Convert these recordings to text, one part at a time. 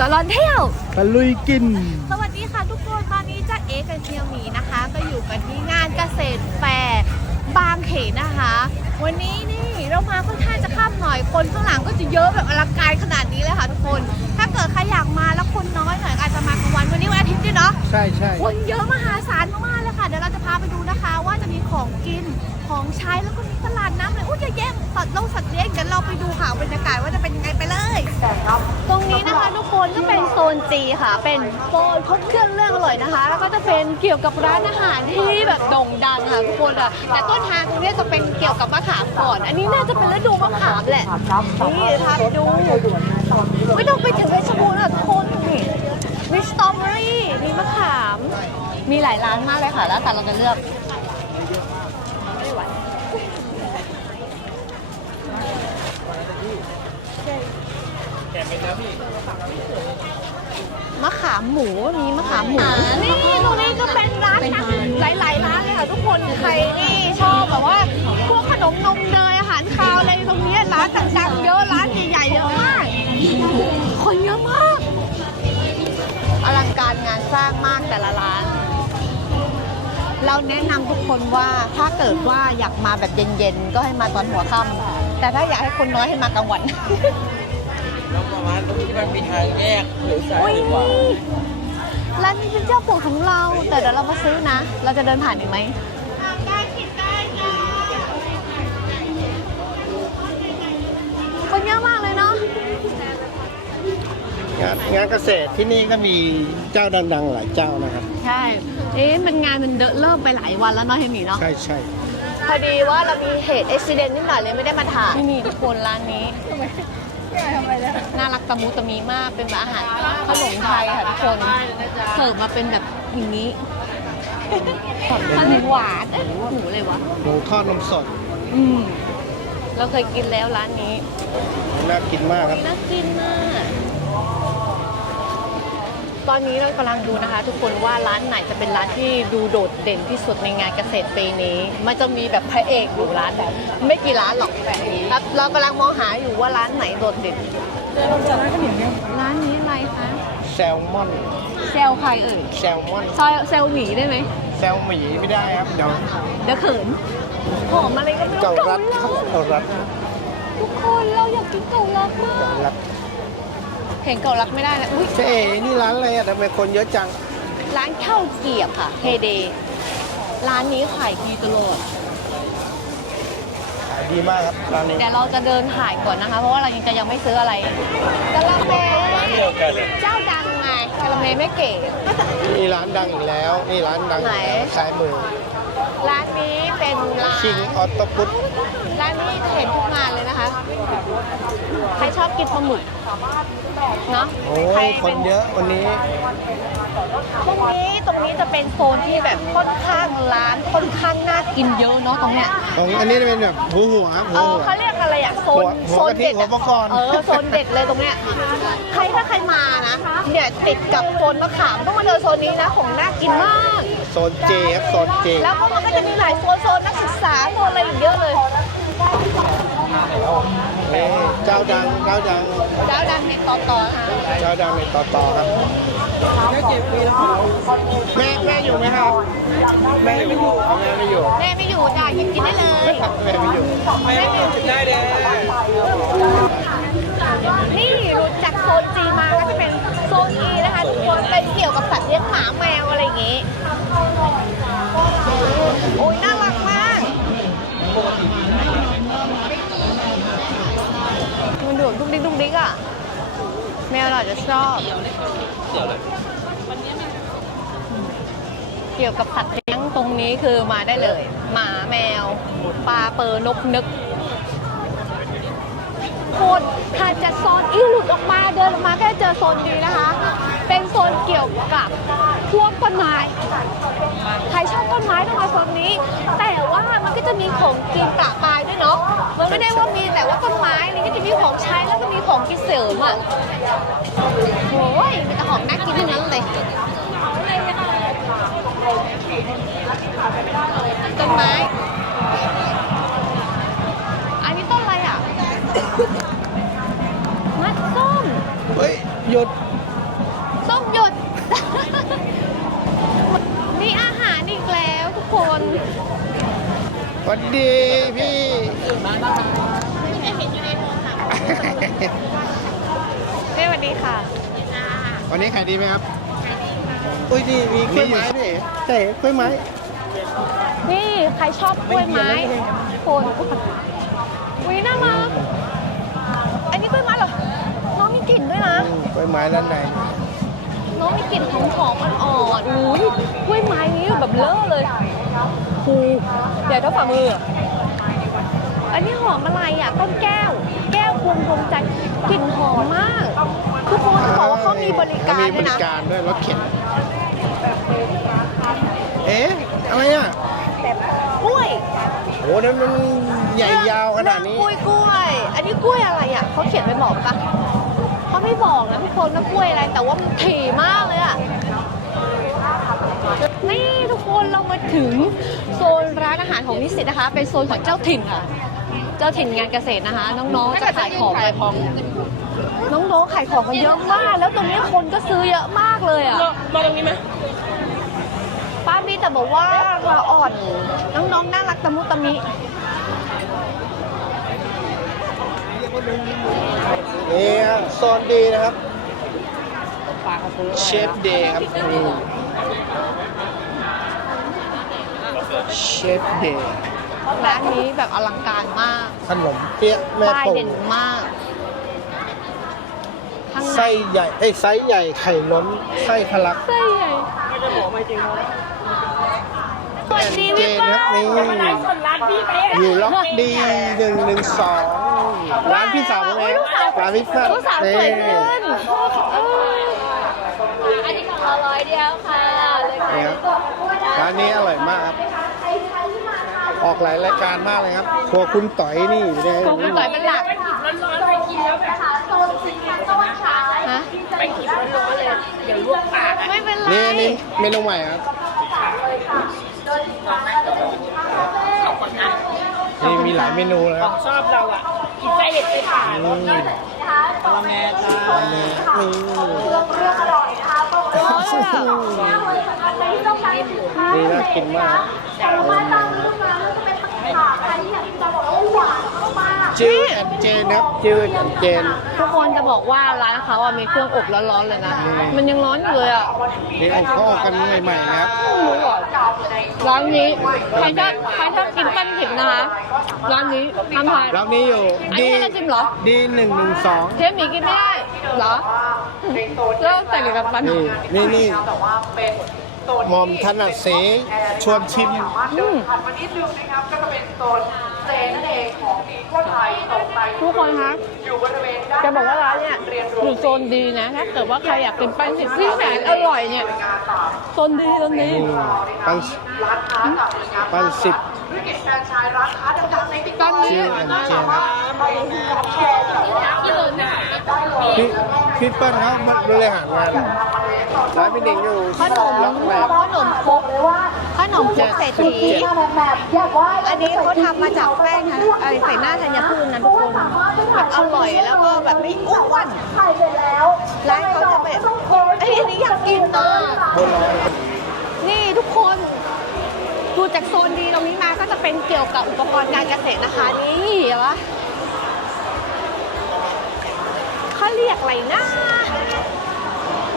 ตลอดเที่ยว ตะลุยกิน สวัสดีค่ะทุกคนตอนนี้จ้าเอกับเฮียหมีนะคะก็อยู่กันที่งานเกษตรแฟร์บางเขนนะคะ วันนี้นี่เรามาค่อนข้างจะข้ามหน่อยคนข้างหลังก็จะเยอะแบบอลังการขนาดนี้เลยค่ะทุกคน ถ้าเกิดใครอยากมาแล้วคนน้อยหน่อยอาจจะมากลางวันวันนี้วันอาทิตย์ด้วยเนาะใช่ใช่คนเยอะมหาศาลมากๆเลยค่ะเดี๋ยวเราจะพาไปดูนะคะ ว่าจะมีของกินของใช้แล้วก็มีตลาดน้ำเลยอุ้ยจะแย่ง สัตว์ลงสัตว์เลี้ยงเดี๋ยวเราไปดูค่ะบรรยากาศว่าจะเป็นยังไงไปเลย ตรงนี้นะคะทุกคนก็เป็นโซนจีค่ะ เป็นโซนครบเครื่องเรื่องอร่อยนะคะ แล้วก็จะเป็นเกี่ยวกับร้านอาหารที่แบบโด่งดังค่ะทุกคนอะแต่ต้นทางตรงนี้จะเป็นเกี่ยวกับมะขามก่อน อันนี้น่าจะเป็นฤดูมะขามแหละนี่พาไปดูไม่ต้องไปถึงเพชรบูรณ์อะทุกคนมีสตรอเบอรี่มีมะขาม มีหลายร้านมากเลยค่ะ แล้วแต่เราจะเลือก มะขามหมูมีมะขามหมู นี่ตรงนี้ก็เป็นร้านนะหลายๆร้านเลยค่ะทุกคนใครที่ชอบแบบว่า พวกขนมนมเนยอาหารคาวอะไรตรงนี้ร้านดังๆเยอะร้านใหญ่ๆเยอะมาก คนเยอะมากอลังการงานสร้างมากแต่ละร้าน เราแนะนำทุกคนว่าถ้าเกิดว่าอยากมาแบบเย็นๆ ก็ให้มาตอนหัวค่ำแต่ถ้าอยากให้คนน้อยให้มากลางวันแล้วประ มาณตรงที่มันมีทางแยกหรือสายดีกว่าร้านนี้เป็นเจ้าโปรดของเรา แต่เดี๋ยวเรามาซื้อนะ เราจะเดินผ่านอีกไหมคนเยอะมากเลยเนาะงานงานเกษตรที่นี่ก็มีเจ้าดังๆหลายเจ้านะครับ ใช่ เอ๊ะมันงานมันเดอะเริ่มไปหลายวันแล้วเนาะเฮมี่เนาะ ใช่ใช่ พอดีว่าเรามีเหตุอุบิเหตุนิดหน่อยเลยไม่ได้มาถ่ายนี่ทุกคนร้านนี้ น่ารักตะมูตะมีมาก เป็นแบบอาหารขนมไทยค่ะทุกคน เสิร์ฟมาเป็นแบบอย่างนี้ขนมหวานเอ๊ะหมูเลยวะ หมูทอดนมสด อืม เราเคยกินแล้วร้านนี้ น่ากินมากครับ น่ากินมาก ตอนนี้เรากำลังดูนะคะ ทุกคนว่าร้านไหนจะเป็นร้านที่ดูโดดเด่นที่สุดในงานเกษตรปีนี้ มันจะมีแบบพระเอกอยู่ร้านแบบไม่กี่ร้านหรอกครับเรากำลังมองหาอยู่ว่าร้านไหนโดดเด่นร้านนี้อะไรคะแซลมอน เซลใครเอ่ยแซลมอน ซอยเซลหมีได้ไหมแซลหมีไม่ได้ครับ เดี๋ยวเดี๋ยวเขินหอมอะไรก็ไม่รู้เก่ารัดเกาเก่ารัดทุกคนเราอยากกินเกาลัดมาเก่ากรัด เห็นเกาลัดไม่ได้นะอุ้ยเจ๊เอ๋นี่ร้านอะไรอะทำไมคนเยอะจัง ร้านข้าวเกรียบค่ะเฮเดร้านนี้ขายดีตลอดขายดีมากครับร้านนี้เดี๋ยวเราจะเดินถ่ายก่อนนะคะ เพราะว่าเรายังจะยังไม่ซื้ออะไรกะละเมเดียวกันเลยเจ้าดังไงกะละเมไม่เก๋ นี่ร้านดังอีกแล้ว นี่ร้านดังอีกแล้วไหน ซ้ายมือ ร้านนี้เป็นร้านคิงออโตพุต ร้านนี้เห็นทุกงานเลยนะคะ ใครชอบกินปลาหมึกเนาะโอ้ใครยคนเยอะวันนี้ ตรงนี้ตรงนี้จะเป็นโซนที่แบบค่อนข้างร้านค่อนข้างน่ากินเยอะเนาะตรงเนี้ย ของอันนี้จะเป็นแบบหัวหัวหัเอวอหัว เขาเรียกอะไรอะโซนหัวหัวโซนเด็ดหัวอะปะกรเออโซนเด็ดเลยตรงเนี้ยใครถ้าใครมานะเนี่ยติดกับโซนมะขามต้องมาเดินโซนนี้นะของน่ากินมาก โซนเจครับโซนเจแล้วก็มันก็จะมีหลายโซนโซนนักศึกษาโซนอะไรอีกเยอะเลยนี่เจ้าดังเจ้าดังเจ้าดังในต่อต่อค่ะเจ้าดังในต่อต่อครับแม่แม่อยู่ไหมครับแม่ไม่อยู่แม่ไม่อยู่แม่ไม่อยู่จ้ะหยิบกินได้เลยแม่ไม่อยู่ไม่ได้เลย โอ้ยน่ารักมาก มันดูดุกดิกดุกดิ๊กอะ แมวเราจะชอบเกี่ยวกับสัตว์เลี้ยงตรงนี้คือมาได้เลย หมาแมว ปลาเปอร์นกนึกคนถ้าจะโซนอีหลุดออกมาเดินออกมาก็จะเจอโซนนี้นะคะ เป็นโซนเกี่ยวกับพวกต้นไม้ ใครชอบต้นไม้ต้องมาโซนนี้ แต่ว่ามันก็จะมีของกินปะปายด้วยเนาะ มันไม่ได้ว่ามีแต่ว่าต้นไม้นี่ก็จะมีของใช้แล้วก็มีของกินเสริมอะโอ้ยมีแต่ของน่ากินทั้งนั้นเลยต้นไม้ อันนี้ต้นอะไรอะ มัดส้ม เฮ้ยหยุด วัสดีพี่เฮ้ยสวัสดีค่ะ วันนี้ขายดีไหมครับ อุ้ยดีมีกล้วยไม้ด้วยใช่กล้วยไม้ นี่ใครชอบกล้วยไม้คนอุ้ยน่ารักอันนี้กล้วยไม้เหรอ น้องมีกลิ่นด้วยนะ กล้วยไม้ด้านใน น้องมีกลิ่นหอมหอมๆอ่อนๆอุ้ยกล้วยไม้นี้แบบเลอะเลย หูใหญ่เท่าฝ่ามือ อันนี้หอมอะไรอะต้นแก้ว แก้วพวงพวงจันทร์กลิ่นหอมมากทุกคนเขาบอกว่าเขามีบริการมีบด้วยรินะการด้วยรถเข็น เอ๊ะ อะไรอะ กล้วยโอ้นั่นมันใหญ่ยาวขนาดนี้กล้วยกล้วย อันนี้กล้วยอะไรอะเขาเขียนไว้บอกปะเขาไม่บอกนะทุกคนว่ากล้วยอะไร แต่ว่ามันถี่มากเลยอะ นี่ทุกคนเรามาถึงโซนร้านอาหารของนิสิตนะคะ เป็นโซนของเจ้าถิ่นค่ะ เจ้าถิ่นงานเกษตรนะคะ น้องๆจะขายของกันน้องๆขายของกันเยอะมาก แล้วตรงนี้คนก็ซื้อเยอะมากเลยอะมาตรงนี้ไหมป้ามีแต่บอกว่าเราอ่อนน้องๆน่ารักตะมุตะมินี่ฮะโซนดีนะครับเชฟเดย์ครับนี่ เชฟเดย์ร้านนี้แบบอลังการมากขนมเปี๊ยะแม่ป้ายปุ่เด่งนมาก ข้างในไส้ใหญ่ไอ้ยไซส์ใหญ่ไข่ล้นไส้ทะลักไส้ใหญ่สวัสดีเจพี่นป้าครับนี่อยู่ล็อกดีหนึ่งหนึ่งสองร้านพี่สาวไงร้านพี่สาวลูกสาวสวยขึ้นเอออันนี้ของเราร้อยเดียวค่ะเลยนี่ครับร้านนี้อร่อยมากครับ ออกหลายรายการมากเลยครับครัวคุณต่อยนี่อยู่ในของคุณต่อยเป็นหลักฮะไปกินร้อนๆเลยอย่าลวกปากอะไม่เป็นไรนี่นี่เมนูใหม่ครับนี่มีหลายเมนูเลยครับชอบเราอะกินไส้เด็ดไส้ขาดนี่ตะแม่จ้าอันนี้นี่นี่น่ากินมาก จืดแอนเจนครับจืดแอนเจนทุกคนจะบอกว่าร้านเขาอะมีเครื่องอบร้อนๆเลยนะอืมมันยังร้อนอยู่เลยอะนี่อบเขาออกกันใหม่ๆนะครับร้านนี้ใครชอบใครชอบกินปั้นผิดนะคะร้านนี้ห้ามพลาดรอบนี้อยู่อันนี้ดีให้เราชิมเหรอดีหนึ่งหนึ่งสองเทปหมีกินไม่ได้เหรอเลิกแต่งกับปั้นนี่นี่นี่ หมอมถนัดเสชวนชิมอืมทุกคนคะจะบอกว่าร้านเนี่ยอยู่โซนดีนะถ้าเกิดว่าใครอยากกินปั้นผิดที่แสนอร่อยเนี่ยโซนดีโซนดีนี่ปันปันสิบ ตอนนี้ชื่อแอนเจนครับ พี่พี่เปิ้ลครับมาบริหารงาน ร้านพี่เด็กอยู่ขนมล็อกแรกขนมครกขนมครกเศรษฐีอันนี้เขาทำมาจากแป้งนะไอใส่หน้าธัญพืชนะทุกคนแบบอร่อยแล้วก็แบบไม่อ้วนร้านเขาจะแบบไอ้อันนี้อยากกินนะบัวลอนี่ทุกคนดูจากโซนดีตรงนี้มาก็จะเป็นเกี่ยวกับอุปกรณ์การเกษตรนะคะนี่เหรอวะเขาเรียกอะไรนะ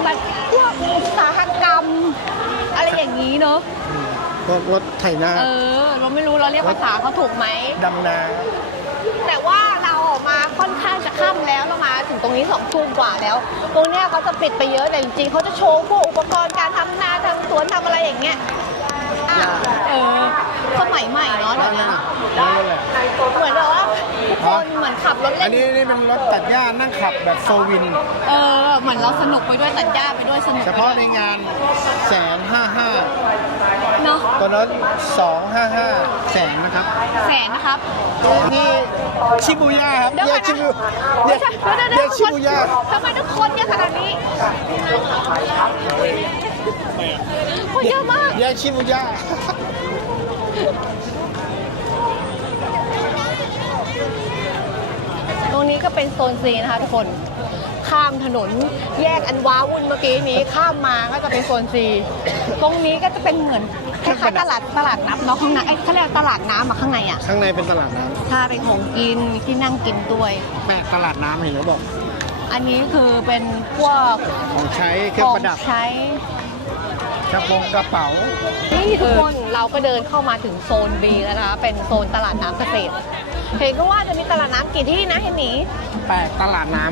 แบบพวกอุตสาหกรรม อะไรอย่าง นี้เนอะอืมพวกรถไถนา เออ เราไม่รู้เราเรียกภาษาเขาถูกไหม ดำนา แต่ว่าเราออกมาค่อนข้างจะค่ำแล้วเรามาถึงตรงนี้สองทุ่มกว่าแล้ว ตรงเนี้ยเขาจะปิดไปเยอะแต่จริงๆเขาจะโชว์พวกอุปกรณ์การทำนาทำสวนทำอะไรอย่างเงี้ยอะเออสมัยใหม่เนาะเดี๋ยวนี้ นั่นแหละ เหมือนแบบว่าทุก คนเหมือนขับรถอัเล่นนนี้นี่เป็นรถตัดหญ้านั่งขับแบบโซวิน เออเหมือนเราสนุกไปด้วยตัดหญ้าไปด้วยสนุกเฉไปพาะด้ในวยงานแสนห้าห้าเนาะตอนนั้นสองห้าห้าแสนนะครับแสนนะครับ นี่ชิบูย่าครับเดี๋ยวแยก่อกนชิบูนะแยกเดี๋ยวเดี๋ยวแยเดี๋ยวกชิบูย่าทำไมทุกคนเยอะขนาดนี้คนเยอะมาก แยกชิบูย่า รงนี้ก็เป็นโซนซีนะคะทุกคนขข้ามถนนแยกอันว้าวุ่นเมื่อกี้นี้ข้ามมาก็จะเป็นโซนซี ตรงนี้ก็จะเป็นเหมือนคล้ายๆตลาดตลาดน้ำเนาะข้างในไอ้เขาเรียกตลาดน้ำอะข้างในอะข้างในเป็นตลาดน้ถ้าเป็นของกินมีที่นั่งกินด้วยำแปะตลาดน้ำเห็นแล้วบอก อันนี้คือเป็นพวกของใช้เคขรื่ององประดับใช้ กระโปรงกระเป๋า นี่ทุกคนเราก็เดินเข้ามาถึงโซน B แล้วนะคะเป็นโซนตลาดน้ำเกษตร เห็นก็ว่าจะมีตลาดน้ำกี่ที่นะเห็นหนีแปะตลาดน้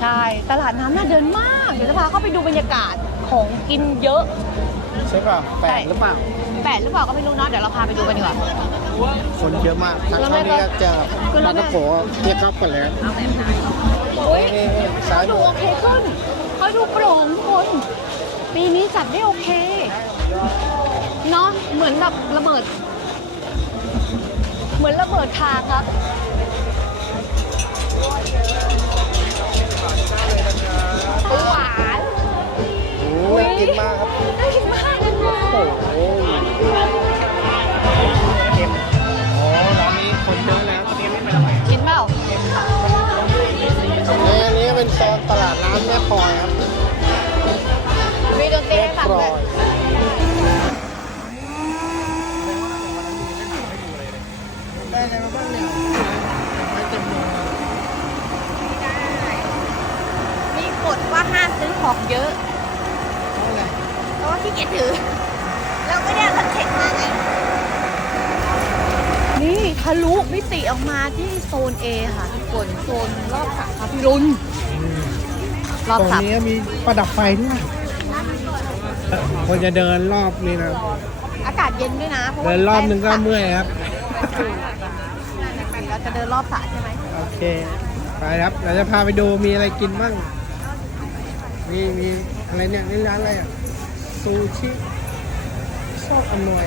ใช่ ตลาดน้ำน่าเดินมาก เดี๋ยวจะพาเข้าไปดูบรรยากาศของกินเยอะำใช่ป่ะแปะหรือเปล่า แปดหรือเปล่าก็ไม่รู้เนาะเดี๋ยวเราพาไปดูกันดีกว่า คนเยอะมากทางช่องนี้ก็เจอปลาตะโกเทียบครับกันแล้วโอ้ยนี่นี่ซ้ายเขาดูมือโอเคขึ้นเขาดูโปร่งทุกคน ปีนี้จัดได้โอเค เนาะเหมือนแบบระเบิด เหมือนระเบิดทางครับ ของเยอะเท่าไหร่เพราะว่าขี้เกียจถือ เราไม่ได้เอารถเข็นมาไง นี่ทะลุมิติออกมาที่โซน A ค่ะทุกคนโซนรอบสระพระพิรุณรอบตรงสระนี้มีประดับไฟด้วยคนจะเดินรอบนี้นะ อากาศเย็นด้วยนะ เพราะว่าเดินรอบนึงก็เมื่อยครับ เราจะเดินรอบสระใช่ไหม โอเค ไปครับ เราจะพาไปดูมีอะไรกินบ้าง มีมีอะไรเนี่ยนี่ร้านอะไรอะซูชิโชคอำนวย